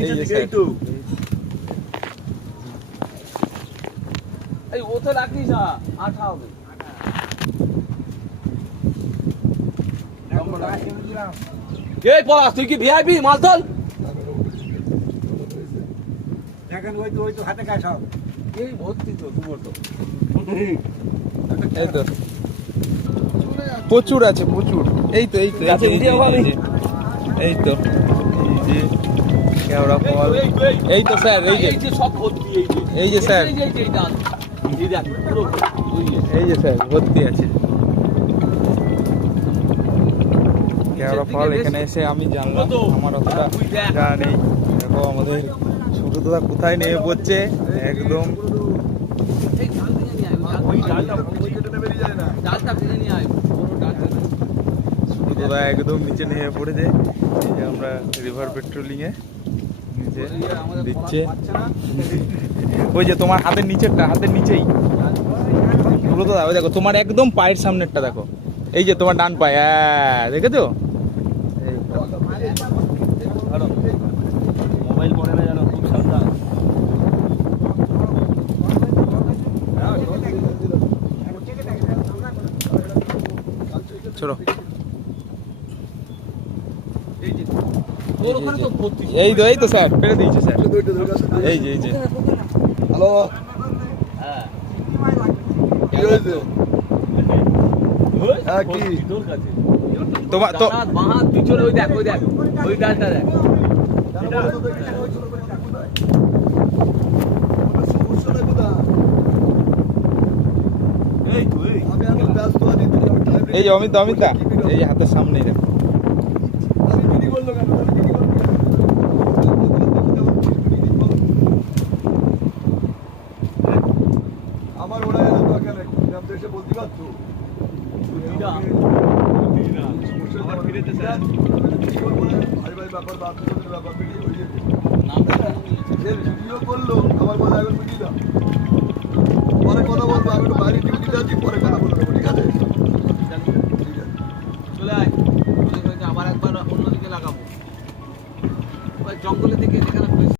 নিচে দিকে এই তো এই ও তো রাখিস না আঠা হবে এই পলাশ তুই কি ভিআইপি মালতল দেখেন ওই তো হাতে কাজ সব এই ভর্তি তো তোমার তো এই তো প্রচুর আছে প্রচুর এই তো এই তো গাছে উঠিয়ে হবে। এই তো এই যে কেওড়া ফল এই তো স্যার এই যে সব ভর্তি এই যে স্যার এই যে ডাল এই দেখ পুরো এই যে স্যার ভর্তি আছে কেওড়া ফল এখানে এসে আমি জানলাম আমার অতটা জানা নেই দেখো আমাদের সুব্রতদা কোথায় নেমে পড়ছে একদম এই ডাল থেকে নিয়ে আয় ওই ডালটা ওই কেটে বেরিয়ে যায় না ডালটা ভেঙে নিয়ে আয় পুরো ডালটা সুব্রতদা একদম নিচে নেমে পড়েছে এই যে আমরা রিভার পেট্রোলিং এ নিচে দিচ্ছে ওই যে তোমার হাতের নিচেরটা হাতের নিচেই সুব্রতদা ওই দেখো তোমার একদম পায়ের সামনেরটা দেখো এই যে তোমার ডান পায়ে হ্যাঁ দেখেছো মোবাইল পড়ে না জানো খুব সাবধান চলো তোর ওখানে তো ভর্তি এই তো স্যার ফেলে দিয়েছে স্যার এই যে হ্যালো হ্যাঁ কি হয়েছে হ্যাঁ কি তোর কাছে তোমার তো বাহাত পিছনে ওই দেখ ওই ডালটা দেখ সমস্যাটা কোথায় এই তো এই আমি এখন ব্যস্ত আছি এই যে অমিত দা এই যে হাতের সামনেই দেখো আমি দিদি বললো কেন আমি দিদি বললো আমার ওরা এত দরকার নেই আমি তো এসে বলতে পারছো আবার ফিরেছে স্যার ভাই ভাই ব্যাপার বাথরুমের ব্যাপার মিটিয়ে হয়ে যেত সে ভিডিও করলো আমার বলে এখন মিটিয়ে দাও পরে কথা বলবো আমি একটু বাইরে টিভি দিতে আছি পরে